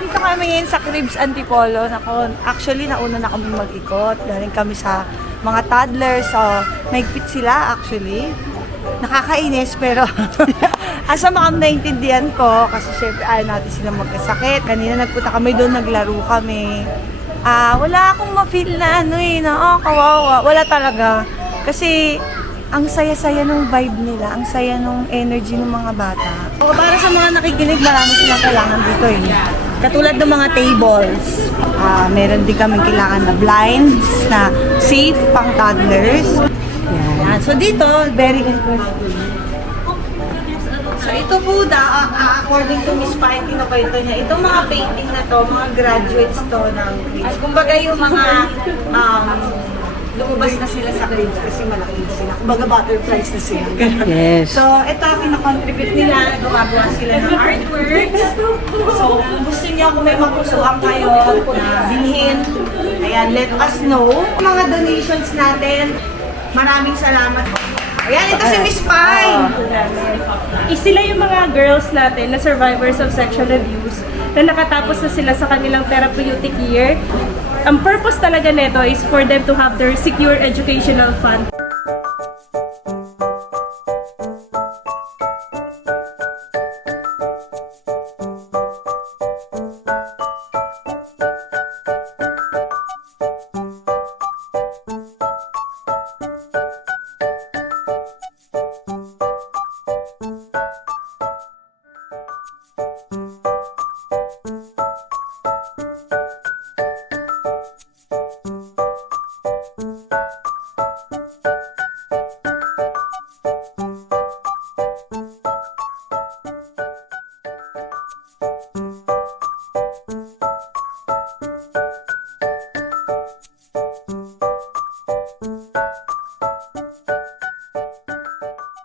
Dito kami ngayon sa Cribs Antipolo. Actually, nauna na kami mag-ikot. Galing kami sa mga toddlers. So, mahigpit sila actually. Nakakainis pero asa makam naintindihan ko kasi syempre ayaw natin sila magkasakit. Kanina nagpunta kami doon, naglaro kami. Wala akong ma-feel na kawawa. Wala talaga. Kasi ang saya-saya ng vibe nila, ang saya ng energy ng mga bata. Para sa mga nakikinig, marami silang kailangan dito eh. Katulad ng mga tables. Meron din kaming kailangan na blinds na safe pang toddlers. Yan. So dito, very interesting. So ito po, according to Miss Pinky na kwento niya, itong mga painting na to, mga graduates to ng grades. Kumbaga yung mga lumabas na sila sa grades kasi malaki sila. Kumbaga butterflies na sila. Yes. So ito, kinakontribute nila, gumagawa sila ng artworks. So kung gusto niyo, kung may mapusuan kayo na bilhin, ayan, let us know. Mga donations natin, maraming salamat po. Ayan, ito si Miss Pine. Sila yung mga girls natin na survivors of sexual abuse na nakatapos na sila sa kanilang therapeutic year. Ang purpose talaga nito is for them to have their secure educational fund.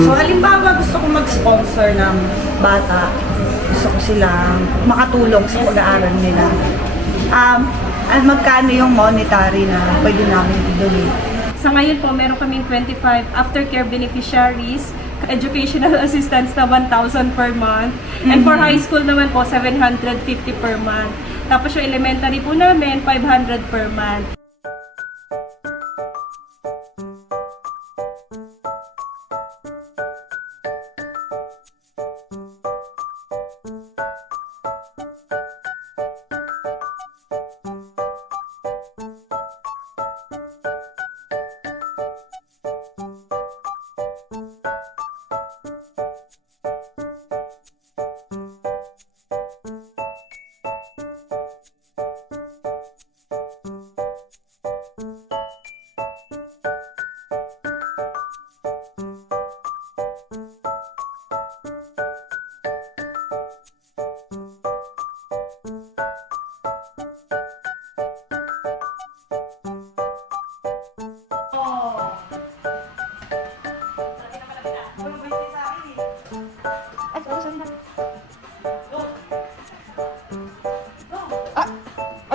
So halimbawa gusto ko mag-sponsor ng bata, gusto ko silang makatulong sa pag-aaral nila. Magkano yung monetary na pwede namin i-donate? Sa ngayon po, meron kaming 25 aftercare beneficiaries, educational assistance na 1,000 per month. And for high school naman po, 750 per month. Tapos yung elementary po namin, 500 per month.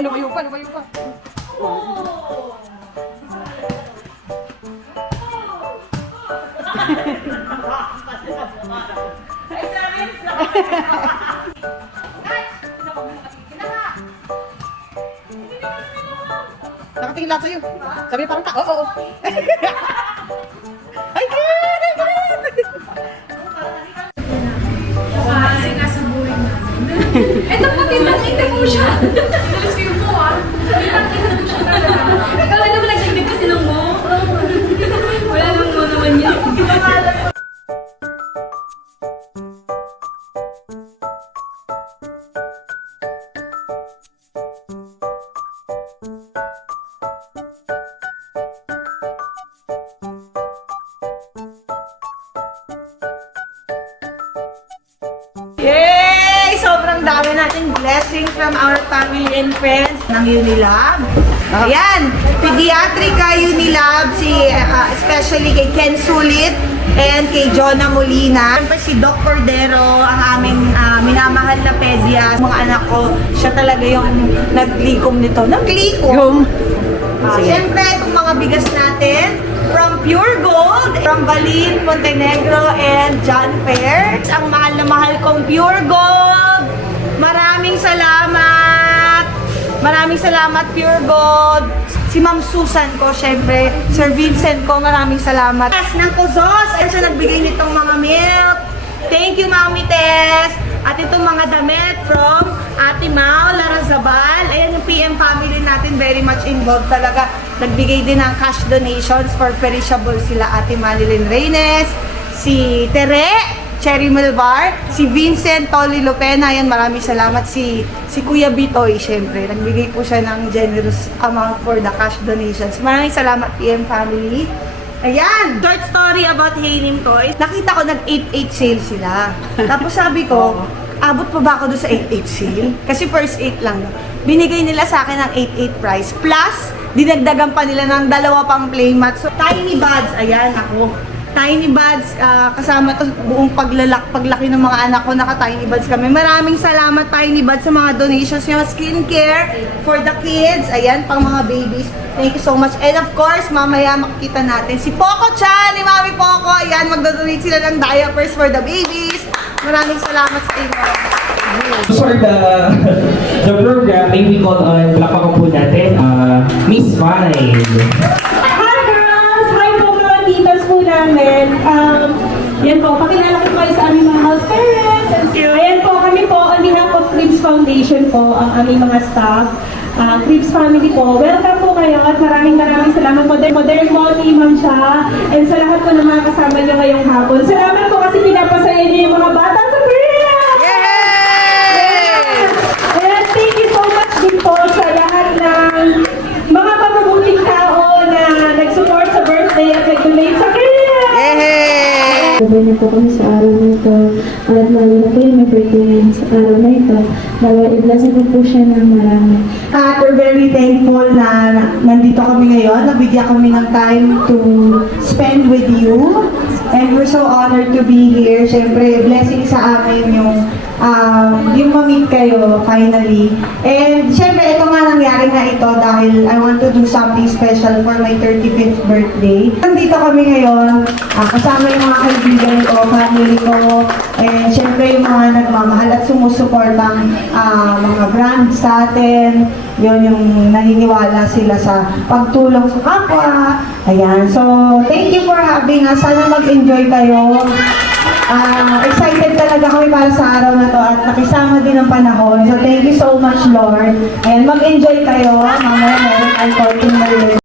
Lumayo pa. Nakatingin lahat sa'yo. Sabi parang ka. Oo. Ay, God! Kasi nga sa buhay namin. Ito po, tinakita po siya. Inalis ko yung po tinakita po siya talaga. Ikaw na naman nagsigdig kasi nung mo. Wala nang mo naman yan. Yay! Sobrang dami nating blessings from our family and friends ng Unilab. Ayan, Pediatrica Unilab, especially kay Ken Sulit and kay Jonah Molina. Siyempre si Doc Cordero, ang aming minamahal na pedya. Mga anak ko, siya talaga yung naglikom nito. Naglikom! Siyempre, itong mga bigas natin, from Pure Gold, from Balin, Montenegro, and John Fair. Ang mahal na mahal kong Pure Gold. Maraming salamat! Maraming salamat, Pure Gold. Si Ma'am Susan ko, syempre. Sir Vincent ko, maraming salamat. Tess ng Kuzos, ayun siya nagbigay nitong mga milk. Thank you, Mami Tess. At itong mga damit from Ate Mau, Larazabal. Ayan yung PM family natin, very much involved talaga. Nagbigay din ng cash donations for perishable sila Ate Marilyn Reynes, si Tere, Cherry Melbar, si Vincent Tolly Lopena, ayan, maraming salamat. Si Kuya Bitoy, syempre, nagbigay po siya ng generous amount for the cash donations. Maraming salamat, PM family. Ayan, short story about Hainim Toys. Nakita ko nag-8-8 sale sila. Tapos sabi ko, abot pa ba ako doon sa 8-8 sale? Kasi first 8 lang. Binigay nila sa akin ng 8-8 price. Plus, dinagdagan pa nila ng 2 pang playmats. So, Tiny Buds, ayan, ako. Tiny Buds, kasama to buong paglaki ng mga anak ko, naka-Tiny Buds kami. Maraming salamat Tiny Buds sa mga donations nyo. Skincare for the kids, ayan, pang mga babies. Thank you so much. And of course, mamaya makikita natin si Poco Chan, ni Mami Poco. Ayan, magdodonate sila ng diapers for the babies. Maraming salamat sa inyo. For the program, may we call on palakpakan po natin, Miss Vine. Hi girls! Hi po mga titas po namin. Yan po, pakilala ko kayo sa aming mga house parents. Thank you. Ayan po, kami po on behalf of Cribs Foundation po, ang aming mga staff. Cribs family po, welcome po kayo at maraming salamat po. Modern quality ma'am siya. And sa lahat po ng mga kasama niyo ngayong hapon. Salamat po kasi pinapasaya niyo yung mga bata sa Cribs! And thank you so much din po sa lahat ng mga mabubuting tao na nag-support sa birthday at nag-donate sa Cribs! Sabay na po kami sa araw na ito at lalo na po yung may birthday ngayon sa araw na ito. Nawa i-bless ko po siya ng marami. We're very thankful na nandito kami ngayon. Nabigyan kami ng time to spend with you. And we're so honored to be here. Siyempre, blessing sa amin yung ma-meet kayo finally. And siyempre, ito nga nangyari na ito dahil I want to do something special for my 35th birthday. Nandito kami ngayon, kasama yung mga kaibigan ko, family ko, and siyempre yung mga nagmamahal at sumusuportang mga brands sa atin. Yun yung naniniwala sila sa pagtulong sa kapwa. Ayan. So, thank you for having us. Sana mag-enjoy kayo. Excited talaga kami para sa araw na to at nakisama din ang panahon. So, thank you so much, Lord. Ayan, mag-enjoy kayo. Mamaya meron ang konting